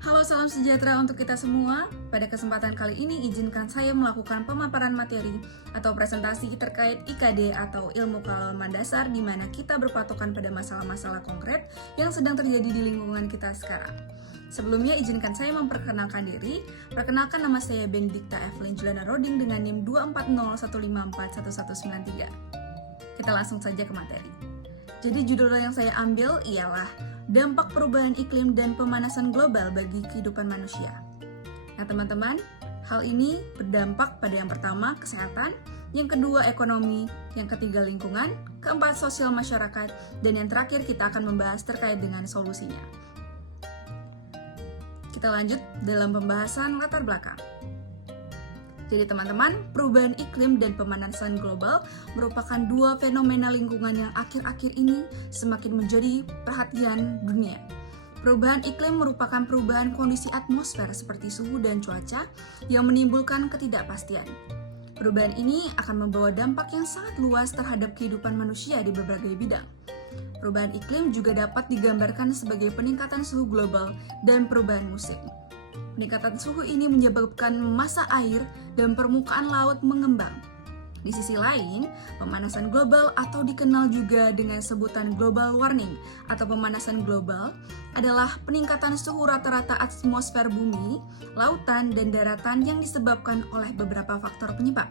Halo, salam sejahtera untuk kita semua. Pada kesempatan kali ini, izinkan saya melakukan pemaparan materi atau presentasi terkait IKD atau ilmu kealaman dasar, di mana kita berpatokan pada masalah-masalah konkret yang sedang terjadi di lingkungan kita sekarang. Sebelumnya, izinkan saya memperkenalkan diri. Perkenalkan, nama saya Benedikta Evelyn Juliana Roding dengan NIM 240154193. Kita langsung saja ke materi. Jadi judul yang saya ambil ialah dampak perubahan iklim dan pemanasan global bagi kehidupan manusia. Nah teman-teman, hal ini berdampak pada yang pertama kesehatan, yang kedua ekonomi, yang ketiga lingkungan, keempat sosial masyarakat, dan yang terakhir kita akan membahas terkait dengan solusinya. Kita lanjut dalam pembahasan latar belakang. Jadi teman-teman, perubahan iklim dan pemanasan global merupakan dua fenomena lingkungan yang akhir-akhir ini semakin menjadi perhatian dunia. Perubahan iklim merupakan perubahan kondisi atmosfer seperti suhu dan cuaca yang menimbulkan ketidakpastian. Perubahan ini akan membawa dampak yang sangat luas terhadap kehidupan manusia di berbagai bidang. Perubahan iklim juga dapat digambarkan sebagai peningkatan suhu global dan perubahan musim. Peningkatan suhu ini menyebabkan massa air dan permukaan laut mengembang. Di sisi lain, pemanasan global atau dikenal juga dengan sebutan global warming atau pemanasan global adalah peningkatan suhu rata-rata atmosfer bumi, lautan, dan daratan yang disebabkan oleh beberapa faktor penyebab.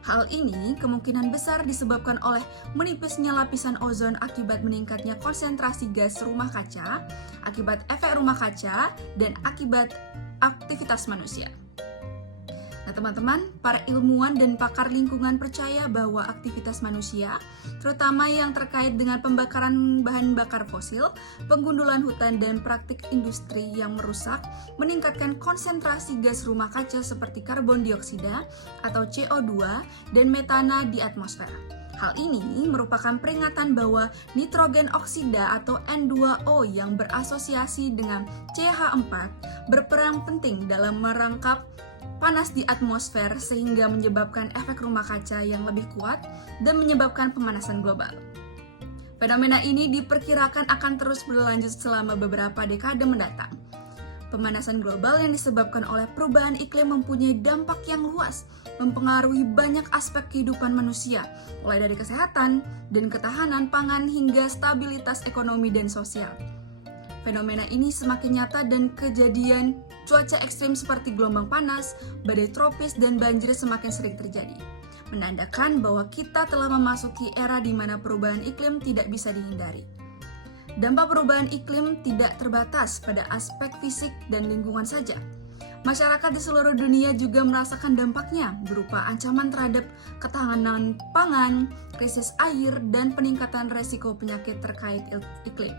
Hal ini kemungkinan besar disebabkan oleh menipisnya lapisan ozon akibat meningkatnya konsentrasi gas rumah kaca, akibat efek rumah kaca, dan akibat aktivitas manusia. Nah teman-teman, para ilmuwan dan pakar lingkungan percaya bahwa aktivitas manusia, terutama yang terkait dengan pembakaran bahan bakar fosil, penggundulan hutan, dan praktik industri yang merusak, meningkatkan konsentrasi gas rumah kaca seperti karbon dioksida atau CO2 dan metana di atmosfer. Hal ini merupakan peringatan bahwa nitrogen oksida atau N2O yang berasosiasi dengan CH4 berperan penting dalam merangkap panas di atmosfer sehingga menyebabkan efek rumah kaca yang lebih kuat dan menyebabkan pemanasan global. Fenomena ini diperkirakan akan terus berlanjut selama beberapa dekade mendatang. Pemanasan global yang disebabkan oleh perubahan iklim mempunyai dampak yang luas, mempengaruhi banyak aspek kehidupan manusia, mulai dari kesehatan dan ketahanan pangan hingga stabilitas ekonomi dan sosial. Fenomena ini semakin nyata dan kejadian cuaca ekstrim seperti gelombang panas, badai tropis, dan banjir semakin sering terjadi, menandakan bahwa kita telah memasuki era di mana perubahan iklim tidak bisa dihindari. Dampak perubahan iklim tidak terbatas pada aspek fisik dan lingkungan saja. Masyarakat di seluruh dunia juga merasakan dampaknya berupa ancaman terhadap ketahanan pangan, krisis air, dan peningkatan resiko penyakit terkait iklim.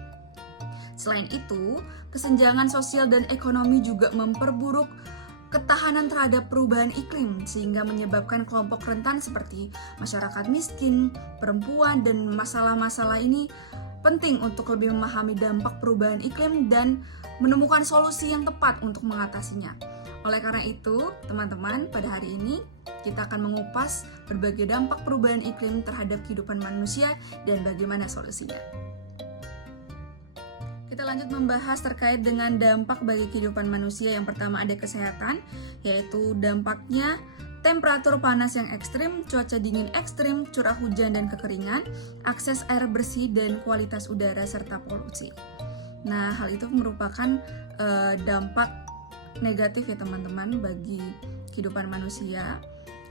Selain itu, kesenjangan sosial dan ekonomi juga memperburuk ketahanan terhadap perubahan iklim sehingga menyebabkan kelompok rentan seperti masyarakat miskin, perempuan, dan masalah-masalah ini penting untuk lebih memahami dampak perubahan iklim dan menemukan solusi yang tepat untuk mengatasinya. Oleh karena itu, teman-teman, pada hari ini kita akan mengupas berbagai dampak perubahan iklim terhadap kehidupan manusia dan bagaimana solusinya. Kita lanjut membahas terkait dengan dampak bagi kehidupan manusia. Yang pertama ada kesehatan, yaitu dampaknya temperatur panas yang ekstrim, cuaca dingin ekstrim, curah hujan dan kekeringan, akses air bersih dan kualitas udara serta polusi. Nah, hal itu merupakan dampak negatif ya teman-teman bagi kehidupan manusia,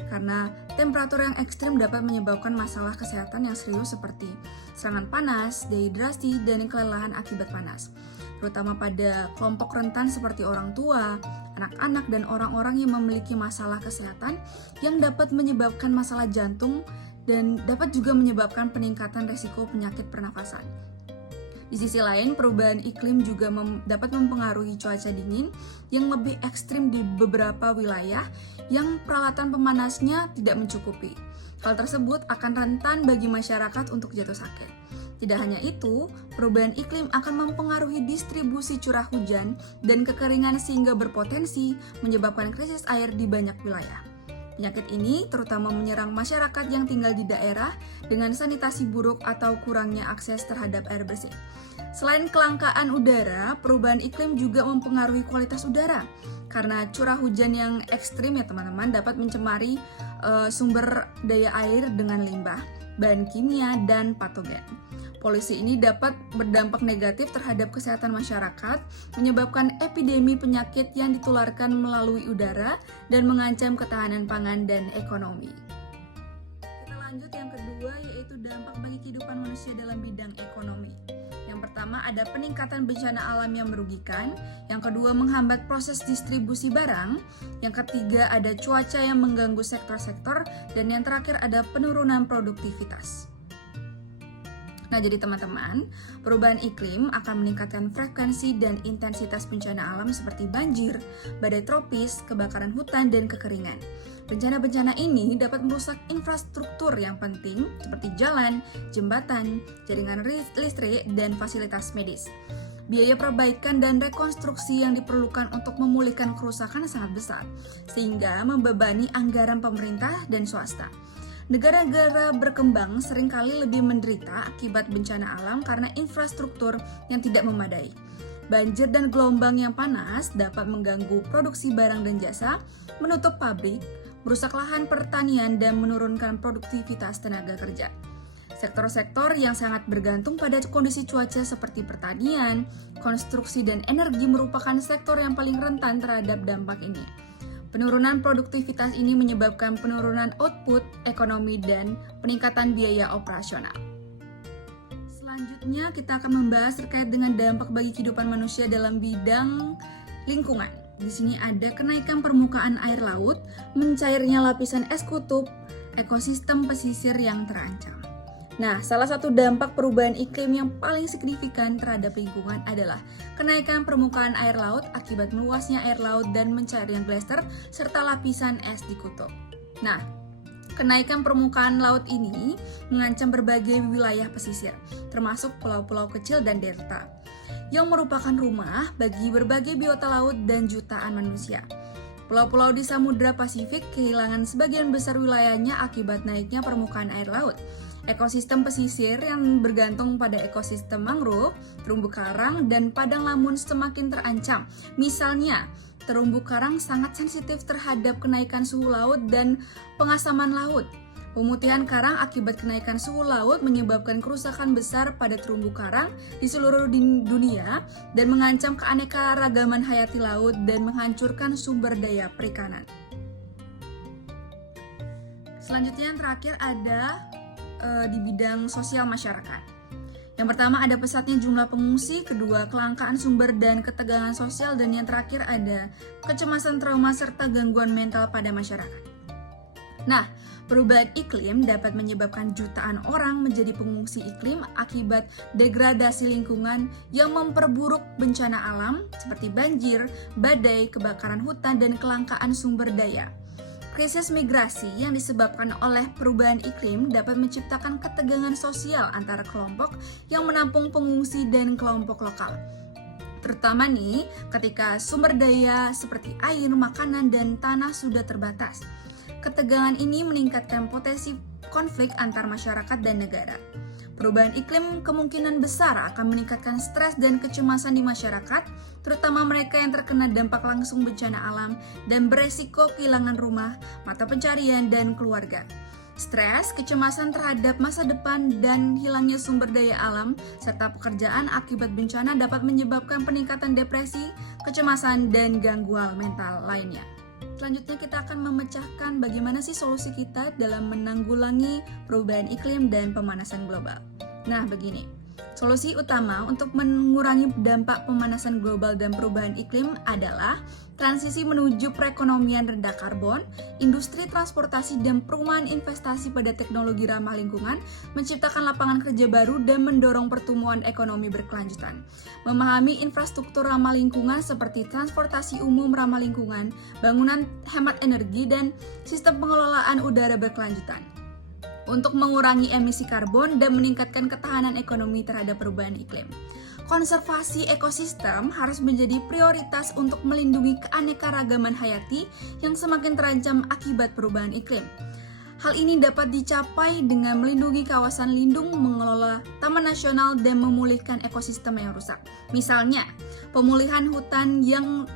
karena temperatur yang ekstrim dapat menyebabkan masalah kesehatan yang serius seperti serangan panas, dehidrasi, dan kelelahan akibat panas, terutama pada kelompok rentan seperti orang tua, anak-anak, dan orang-orang yang memiliki masalah kesehatan yang dapat menyebabkan masalah jantung dan dapat juga menyebabkan peningkatan risiko penyakit pernafasan. Di sisi lain, perubahan iklim juga dapat mempengaruhi cuaca dingin yang lebih ekstrim di beberapa wilayah yang peralatan pemanasnya tidak mencukupi. Hal tersebut akan rentan bagi masyarakat untuk jatuh sakit. Tidak hanya itu, perubahan iklim akan mempengaruhi distribusi curah hujan dan kekeringan sehingga berpotensi menyebabkan krisis air di banyak wilayah. Penyakit ini terutama menyerang masyarakat yang tinggal di daerah dengan sanitasi buruk atau kurangnya akses terhadap air bersih. Selain kelangkaan udara, perubahan iklim juga mempengaruhi kualitas udara. Karena curah hujan yang ekstrim ya teman-teman dapat mencemari sumber daya air dengan limbah, bahan kimia, dan patogen. Polusi ini dapat berdampak negatif terhadap kesehatan masyarakat, menyebabkan epidemi penyakit yang ditularkan melalui udara dan mengancam ketahanan pangan dan ekonomi. Kita lanjut yang kedua, yaitu dampak bagi kehidupan manusia dalam bidang ekonomi. Yang pertama ada peningkatan bencana alam yang merugikan, yang kedua menghambat proses distribusi barang, yang ketiga ada cuaca yang mengganggu sektor-sektor, dan yang terakhir ada penurunan produktivitas. Nah, jadi teman-teman, perubahan iklim akan meningkatkan frekuensi dan intensitas bencana alam seperti banjir, badai tropis, kebakaran hutan, dan kekeringan. Bencana-bencana ini dapat merusak infrastruktur yang penting seperti jalan, jembatan, jaringan listrik, dan fasilitas medis. Biaya perbaikan dan rekonstruksi yang diperlukan untuk memulihkan kerusakan sangat besar, sehingga membebani anggaran pemerintah dan swasta. Negara-negara berkembang seringkali lebih menderita akibat bencana alam karena infrastruktur yang tidak memadai. Banjir dan gelombang yang panas dapat mengganggu produksi barang dan jasa, menutup pabrik, merusak lahan pertanian, dan menurunkan produktivitas tenaga kerja. Sektor-sektor yang sangat bergantung pada kondisi cuaca seperti pertanian, konstruksi, dan energi merupakan sektor yang paling rentan terhadap dampak ini. Penurunan produktivitas ini menyebabkan penurunan output ekonomi dan peningkatan biaya operasional. Selanjutnya kita akan membahas terkait dengan dampak bagi kehidupan manusia dalam bidang lingkungan. Di sini ada kenaikan permukaan air laut, mencairnya lapisan es kutub, ekosistem pesisir yang terancam. Nah, salah satu dampak perubahan iklim yang paling signifikan terhadap lingkungan adalah kenaikan permukaan air laut akibat meluasnya air laut dan mencairnya glaser serta lapisan es di kutub. Nah, kenaikan permukaan laut ini mengancam berbagai wilayah pesisir, termasuk pulau-pulau kecil dan delta, yang merupakan rumah bagi berbagai biota laut dan jutaan manusia. Pulau-pulau di Samudra Pasifik kehilangan sebagian besar wilayahnya akibat naiknya permukaan air laut. Ekosistem pesisir yang bergantung pada ekosistem mangrove, terumbu karang, dan padang lamun semakin terancam. Misalnya, terumbu karang sangat sensitif terhadap kenaikan suhu laut dan pengasaman laut. Pemutihan karang akibat kenaikan suhu laut menyebabkan kerusakan besar pada terumbu karang di seluruh dunia dan mengancam keanekaragaman hayati laut dan menghancurkan sumber daya perikanan. Selanjutnya yang terakhir ada di bidang sosial masyarakat. Yang pertama ada pesatnya jumlah pengungsi, kedua kelangkaan sumber dan ketegangan sosial, dan yang terakhir ada kecemasan trauma serta gangguan mental pada masyarakat. Nah, perubahan iklim dapat menyebabkan jutaan orang menjadi pengungsi iklim akibat degradasi lingkungan yang memperburuk bencana alam seperti banjir, badai, kebakaran hutan, dan kelangkaan sumber daya. Krisis migrasi yang disebabkan oleh perubahan iklim dapat menciptakan ketegangan sosial antara kelompok yang menampung pengungsi dan kelompok lokal. Terutama nih ketika sumber daya seperti air, makanan, dan tanah sudah terbatas. Ketegangan ini meningkatkan potensi konflik antar masyarakat dan negara. Perubahan iklim kemungkinan besar akan meningkatkan stres dan kecemasan di masyarakat, terutama mereka yang terkena dampak langsung bencana alam dan beresiko kehilangan rumah, mata pencarian, dan keluarga. Stres, kecemasan terhadap masa depan, dan hilangnya sumber daya alam, serta pekerjaan akibat bencana dapat menyebabkan peningkatan depresi, kecemasan, dan gangguan mental lainnya. Selanjutnya kita akan memecahkan bagaimana sih solusi kita dalam menanggulangi perubahan iklim dan pemanasan global. Nah, begini. Solusi utama untuk mengurangi dampak pemanasan global dan perubahan iklim adalah transisi menuju perekonomian rendah karbon, industri transportasi, dan perumahan investasi pada teknologi ramah lingkungan, menciptakan lapangan kerja baru dan mendorong pertumbuhan ekonomi berkelanjutan. Memahami infrastruktur ramah lingkungan seperti transportasi umum ramah lingkungan, bangunan hemat energi, dan sistem pengelolaan udara berkelanjutan untuk mengurangi emisi karbon dan meningkatkan ketahanan ekonomi terhadap perubahan iklim. konservasi ekosistem harus menjadi prioritas untuk melindungi keanekaragaman hayati yang semakin terancam akibat perubahan iklim. Hal ini dapat dicapai dengan melindungi kawasan lindung, mengelola taman nasional, dan memulihkan ekosistem yang rusak. Misalnya, pemulihan hutan yang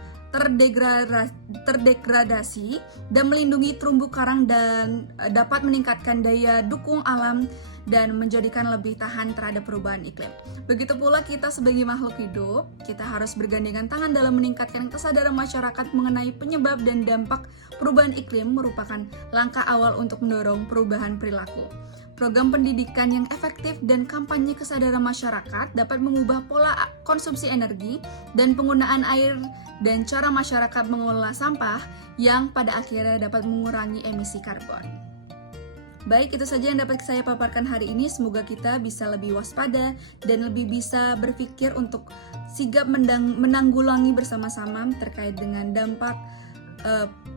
terdegradasi dan melindungi terumbu karang dan dapat meningkatkan daya dukung alam dan menjadikan lebih tahan terhadap perubahan iklim. Begitu pula kita sebagai makhluk hidup, kita harus bergandengan tangan dalam meningkatkan kesadaran masyarakat mengenai penyebab dan dampak perubahan iklim merupakan langkah awal untuk mendorong perubahan perilaku. Program pendidikan yang efektif dan kampanye kesadaran masyarakat dapat mengubah pola konsumsi energi dan penggunaan air dan cara masyarakat mengelola sampah yang pada akhirnya dapat mengurangi emisi karbon. Baik, itu saja yang dapat saya paparkan hari ini. Semoga kita bisa lebih waspada dan lebih bisa berpikir untuk sigap menanggulangi bersama-sama terkait dengan dampak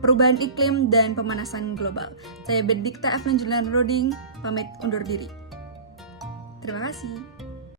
perubahan iklim dan pemanasan global. Saya Benedikta Evelyn Julian Roding, pamit undur diri. Terima kasih.